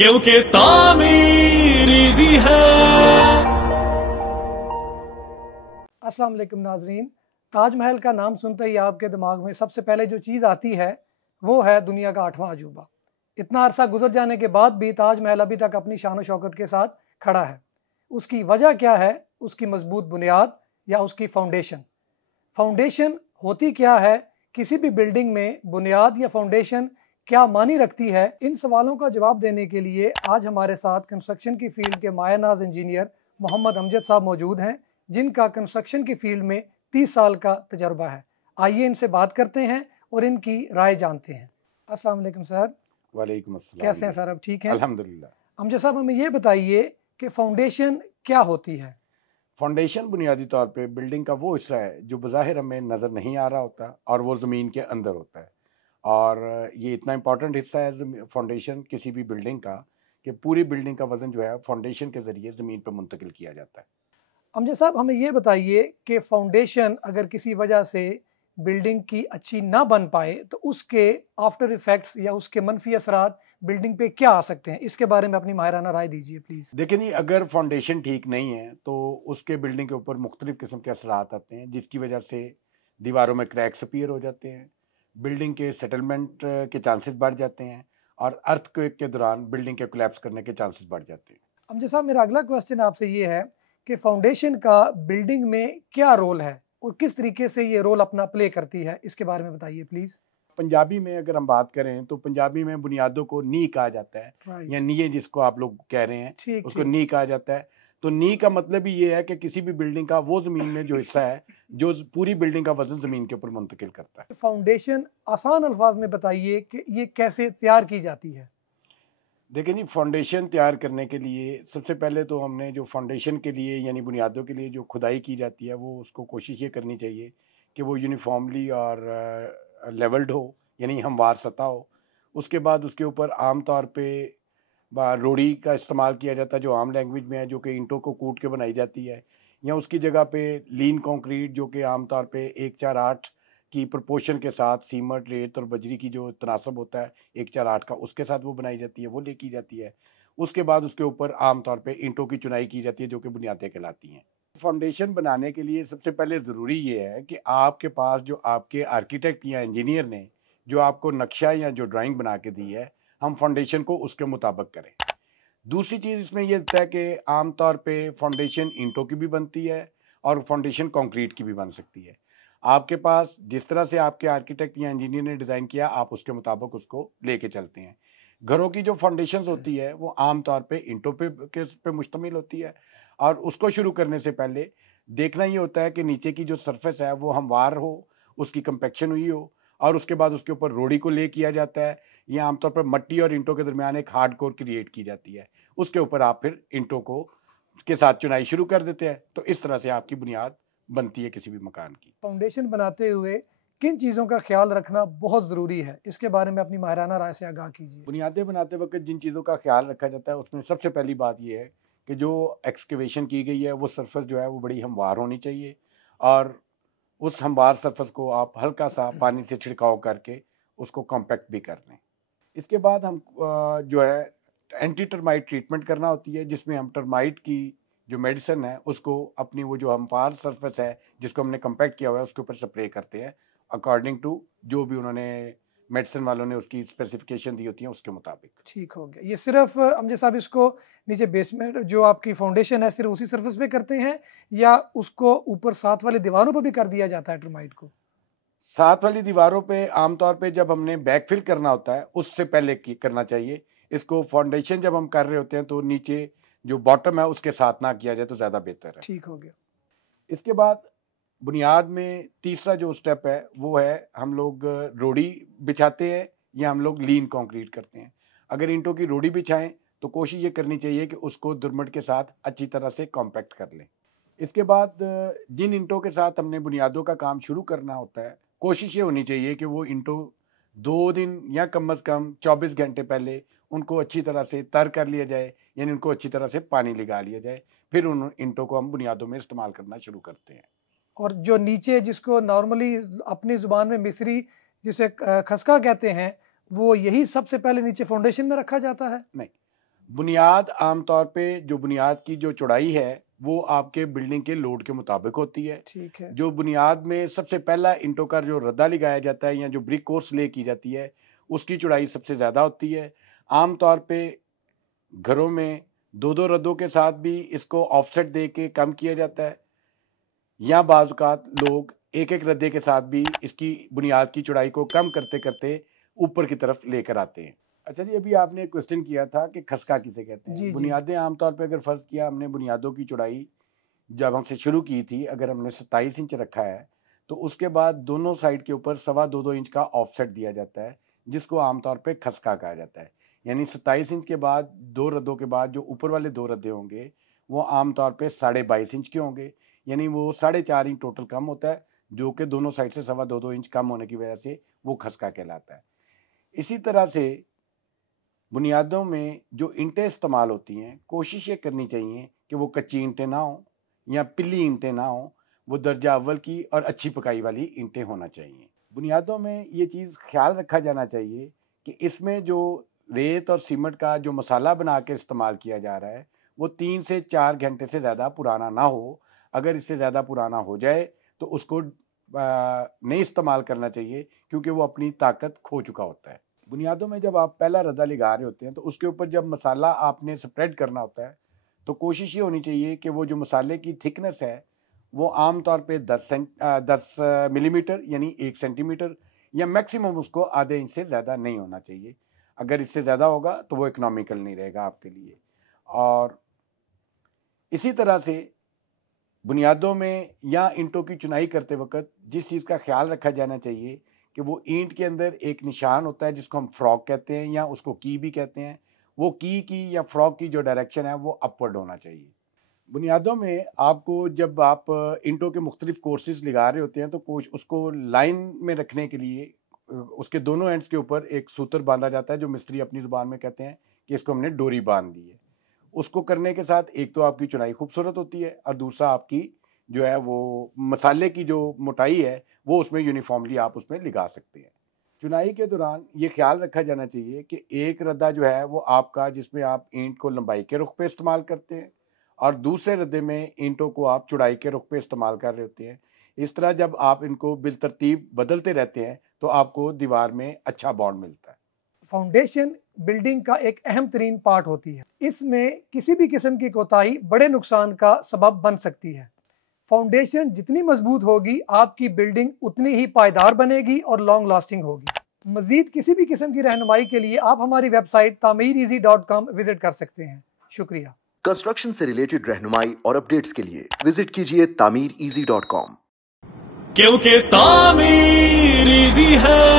क्योंकि तामीर इजी है। अस्सलाम वालेकुम नाजरीन, ताजमहल का नाम सुनते ही आपके दिमाग में सबसे पहले जो चीज़ आती है वो है दुनिया का 8वां अजूबा। इतना अरसा गुजर जाने के बाद भी ताजमहल अभी तक अपनी शान व शौकत के साथ खड़ा है। उसकी वजह क्या है? उसकी मजबूत बुनियाद या उसकी फाउंडेशन। फाउंडेशन होती क्या है? किसी भी बिल्डिंग में बुनियाद या फाउंडेशन क्या मानी रखती है? इन सवालों का जवाब देने के लिए आज हमारे साथ कंस्ट्रक्शन की फील्ड के मायनाज इंजीनियर मोहम्मद अमजद साहब मौजूद हैं, जिनका कंस्ट्रक्शन की फील्ड में 30 साल का तजर्बा है। आइए इनसे बात करते हैं और इनकी राय जानते हैं। अस्सलाम वालेकुम सर। वालेकुम अस्सलाम। कैसे हैं सर? अब ठीक हैं? अल्हम्दुलिल्लाह। अमजद साहब, हमें ये बताइए कि फाउंडेशन क्या होती है? फाउंडेशन बुनियादी तौर पे बिल्डिंग का वो हिस्सा है जो बज़ाहिर हमें नज़र नहीं आ रहा होता और वो ज़मीन के अंदर होता है। और ये इतना इम्पॉर्टेंट हिस्सा है फाउंडेशन किसी भी बिल्डिंग का कि पूरी बिल्डिंग का वज़न जो है फाउंडेशन के ज़रिए ज़मीन पर मुंतकिल किया जाता है। अमजद साहब, हमें ये बताइए कि फाउंडेशन अगर किसी वजह से बिल्डिंग की अच्छी ना बन पाए तो उसके आफ्टर इफेक्ट्स या उसके मनफी असरात बिल्डिंग पे क्या आ सकते हैं? इसके बारे में अपनी माहिराना राय दीजिए प्लीज़। देखिए नहीं, अगर फाउंडेशन ठीक नहीं है तो उसके बिल्डिंग के ऊपर मुख्तलिफ किस्म के असरात आते हैं, जिसकी वजह से दीवारों में क्रैक्स अपीयर हो जाते हैं, बिल्डिंग के सेटलमेंट के चांसेस बढ़ जाते हैं और अर्थक्वेक के दौरान बिल्डिंग के कोलैप्स करने के चांसेस बढ़ जाते हैं। अमजद साहब, मेरा अगला क्वेश्चन आपसे ये है कि फाउंडेशन का बिल्डिंग में क्या रोल है और किस तरीके से ये रोल अपना प्ले करती है? इसके बारे में बताइए प्लीज़। पंजाबी में अगर हम बात करें तो पंजाबी में बुनियादों को नी कहा जाता है, राइट। या नीये जिसको आप लोग कह रहे हैं ठीक उसको ठीक। नी कहा जाता है। तो नी का मतलब ही ये है कि किसी भी बिल्डिंग का वो ज़मीन में जो हिस्सा है जो पूरी बिल्डिंग का वजन ज़मीन के ऊपर मुंतकिल करता है। फाउंडेशन आसान अल्फाज में बताइए कि ये कैसे तैयार की जाती है? देखिए जी, फाउंडेशन तैयार करने के लिए सबसे पहले तो हमने जो फाउंडेशन के लिए यानी बुनियादों के लिए जो खुदाई की जाती है वो उसको कोशिश ये करनी चाहिए कि वो यूनिफॉर्मली और लेवल्ड हो, यानी हमवार सतह हो। उसके बाद उसके ऊपर आम तौर पे रोड़ी का इस्तेमाल किया जाता है जो आम लैंग्वेज में है, जो कि ईंटों को कूट के बनाई जाती है, या उसकी जगह पे लीन कंक्रीट जो कि आम तौर पे 1:4:8 की प्रोपोर्शन के साथ सीमेंट, रेत और बजरी की जो तनासब होता है 1:4:8 का, उसके साथ वो बनाई जाती है, वो ले की जाती है। उसके बाद उसके ऊपर आम तौर पे ईंटों की चुनाई की जाती है जो कि बुनियादें कहलाती हैं। फाउंडेशन बनाने के लिए सबसे पहले ज़रूरी ये है कि आपके पास जो आपके आर्किटेक्ट या इंजीनियर ने जो आपको नक्शा या जो ड्राइंग बना के दी है, हम फाउंडेशन को उसके मुताबिक करें। दूसरी चीज़ इसमें यह होता है कि आम तौर पे फाउंडेशन ईंटों की भी बनती है और फाउंडेशन कंक्रीट की भी बन सकती है। आपके पास जिस तरह से आपके आर्किटेक्ट या इंजीनियर ने डिज़ाइन किया, आप उसके मुताबिक उसको लेके चलते हैं। घरों की जो फाउंडेशंस होती है वो आम तौर पे ईंटों पे मुश्तमिल होती है और उसको शुरू करने से पहले देखना ये होता है कि नीचे की जो सरफेस है वो हमवार हो, उसकी कंपैक्शन हुई हो, और उसके बाद उसके ऊपर रोड़ी को ले किया जाता है। ये आमतौर पर मट्टी और ईंटों के दरमियान एक हार्ड कोर क्रिएट की जाती है। उसके ऊपर आप फिर ईंटों को के साथ चुनाई शुरू कर देते हैं। तो इस तरह से आपकी बुनियाद बनती है किसी भी मकान की। फाउंडेशन बनाते हुए किन चीज़ों का ख्याल रखना बहुत ज़रूरी है? इसके बारे में अपनी माहिराना राय से आगाह कीजिए। बुनियादें बनाते वक्त जिन चीज़ों का ख्याल रखा जाता है उसमें सबसे पहली बात यह है कि जो एक्सकेवेशन की गई है वो सरफेस जो है वो बड़ी हमवार होनी चाहिए, और उस हमवार सरफेस को आप हल्का सा पानी से छिड़काव करके उसको कॉम्पैक्ट भी कर लें। इसके बाद हम जो है एंटी टर्माइट ट्रीटमेंट करना होती है, जिसमें हम टर्माइट की जो मेडिसिन है उसको अपनी वो जो हमवार सरफेस है जिसको हमने कॉम्पैक्ट किया हुआ है उसके ऊपर स्प्रे करते हैं, अकॉर्डिंग टू जो भी उन्होंने मेडिसिन वालों ने उसकी स्पेसिफिकेशन दी होती है उसके मुताबिक। ठीक हो गया। ये सिर्फ अमजद साहब इसको नीचे बेसमेंट जो आपकी फाउंडेशन है सिर्फ उसी सरफेस पे करते हैं या उसको ऊपर साथ वाली दीवारों पर भी कर दिया जाता है टर्माइट को? साथ वाली दीवारों पे आमतौर पे जब हमने बैकफिल करना होता है उससे पहले करना चाहिए इसको। फाउंडेशन जब हम कर रहे होते हैं तो नीचे जो बॉटम है उसके साथ ना किया जाए तो ज़्यादा बेहतर है। ठीक हो गया। इसके बाद बुनियाद में तीसरा जो स्टेप है वो है हम लोग रोड़ी बिछाते हैं या हम लोग लीन कंक्रीट करते हैं। अगर ईंटों की रोड़ी बिछाएं तो कोशिश ये करनी चाहिए कि उसको दुरमट के साथ अच्छी तरह से कॉम्पैक्ट कर लें। इसके बाद जिन ईंटों के साथ हमने बुनियादों का काम शुरू करना होता है, कोशिश ये होनी चाहिए कि वो ईंटों 2 दिन या कम से कम 24 घंटे पहले उनको अच्छी तरह से तर कर लिया जाए, यानी उनको अच्छी तरह से पानी लगा लिया जाए, फिर उन ईंटों को हम बुनियादों में इस्तेमाल करना शुरू करते हैं। और जो नीचे जिसको नॉर्मली अपनी ज़ुबान में मिस्री जिसे खसका कहते हैं, वो यही सबसे पहले नीचे फाउंडेशन में रखा जाता है? नहीं, बुनियाद आमतौर पे जो बुनियाद की जो चौड़ाई है वो आपके बिल्डिंग के लोड के मुताबिक होती है। ठीक है। जो बुनियाद में सबसे पहला इंटो का जो रद्दा लगाया जाता है या जो ब्रिक कोर्स ले की जाती है उसकी चौड़ाई सबसे ज़्यादा होती है। आमतौर पे घरों में दो दो रद्दों के साथ भी इसको ऑफसेट दे के कम किया जाता है, या बाज़ औक़ात लोग एक एक रद्दे के साथ भी इसकी बुनियाद की चौड़ाई को कम करते करते ऊपर की तरफ लेकर आते हैं। अच्छा जी, अभी आपने एक क्वेश्चन किया था कि खसका किसे कहते हैं। जी, जी। बुनियादें आमतौर पे अगर फ़र्ज़ किया हमने बुनियादों की चौड़ाई जब हमसे शुरू की थी, अगर हमने 27 इंच रखा है तो उसके बाद दोनों साइड के ऊपर 2.25 इंच का ऑफसेट दिया जाता है, जिसको आमतौर पे खसका कहा जाता है। यानी 27 इंच के बाद दो रद्दों के बाद जो ऊपर वाले दो रद्दे होंगे वो आमतौर पे 22.5 इंच के होंगे, यानी वो 4.5 इंच टोटल कम होता है, जो कि दोनों साइड से 2.25 इंच कम होने की वजह से वो खसका कहलाता है। इसी तरह से बुनियादों में जो ईंटें इस्तेमाल होती हैं, कोशिश ये करनी चाहिए कि वो कच्ची ईंटें ना हों या पिल्ली ईंटें ना हों, वो दर्जा अव्वल की और अच्छी पकाई वाली ईंटें होना चाहिए। बुनियादों में ये चीज़ ख्याल रखा जाना चाहिए कि इसमें जो रेत और सीमेंट का जो मसाला बना के इस्तेमाल किया जा रहा है वो 3 से 4 घंटे से ज़्यादा पुराना ना हो। अगर इससे ज़्यादा पुराना हो जाए तो उसको नहीं इस्तेमाल करना चाहिए, क्योंकि वो अपनी ताकत खो चुका होता है। बुनियादों में जब आप पहला रद्दा लगा रहे होते हैं तो उसके ऊपर जब मसाला आपने स्प्रेड करना होता है तो कोशिश ये होनी चाहिए कि वो जो मसाले की थिकनेस है वो आमतौर पे 10 मिलीमीटर यानी 1 सेंटीमीटर या मैक्सिमम उसको आधे इंच से ज़्यादा नहीं होना चाहिए। अगर इससे ज़्यादा होगा तो वो इकोनॉमिकल नहीं रहेगा आपके लिए। और इसी तरह से बुनियादों में या ईंटों की चुनाई करते वक्त जिस चीज़ का ख्याल रखा जाना चाहिए कि वो ईंट के अंदर एक निशान होता है जिसको हम फ्रॉग कहते हैं या उसको की भी कहते हैं। वो की या फ्रॉग की जो डायरेक्शन है वो अपवर्ड होना चाहिए। बुनियादों में आपको जब आप ईंटों के मुख्तलिफ कोर्सेज लगा रहे होते हैं तो उसको लाइन में रखने के लिए उसके दोनों एंड्स के ऊपर एक सूत्र बांधा जाता है, जो मिस्त्री अपनी ज़ुबान में कहते हैं कि इसको हमने डोरी बांध दी है। उसको करने के साथ एक तो आपकी चुनाई खूबसूरत होती है और दूसरा आपकी जो है वो मसाले की जो मोटाई है वो उसमें यूनिफॉर्मली आप उसमें लगा सकते हैं। चुनाई के दौरान ये ख्याल रखा जाना चाहिए कि एक रद्दा जो है वो आपका जिसमें आप ईंट को लंबाई के रुख पे इस्तेमाल करते हैं और दूसरे रद्दे में ईंटों को आप चौड़ाई के रुख पे इस्तेमाल कर रहे होते हैं। इस तरह जब आप इनको बिलतरतीब बदलते रहते हैं तो आपको दीवार में अच्छा बॉन्ड मिलता है। फाउंडेशन बिल्डिंग का एक अहम तरीन पार्ट होती है। इसमें किसी भी किस्म की कोताही बड़े नुकसान का सबब बन सकती है। फाउंडेशन जितनी मजबूत होगी आपकी बिल्डिंग उतनी ही पायदार बनेगी और लॉन्ग लास्टिंग होगी। मजीद किसी भी किस्म की रहनुमाई के लिए आप हमारी वेबसाइट tameereasy.com विजिट कर सकते हैं। शुक्रिया। कंस्ट्रक्शन से रिलेटेड रहनुमाई और अपडेट्स के लिए विजिट कीजिए tameereasy.com। क्योंकि तामीर इजी है।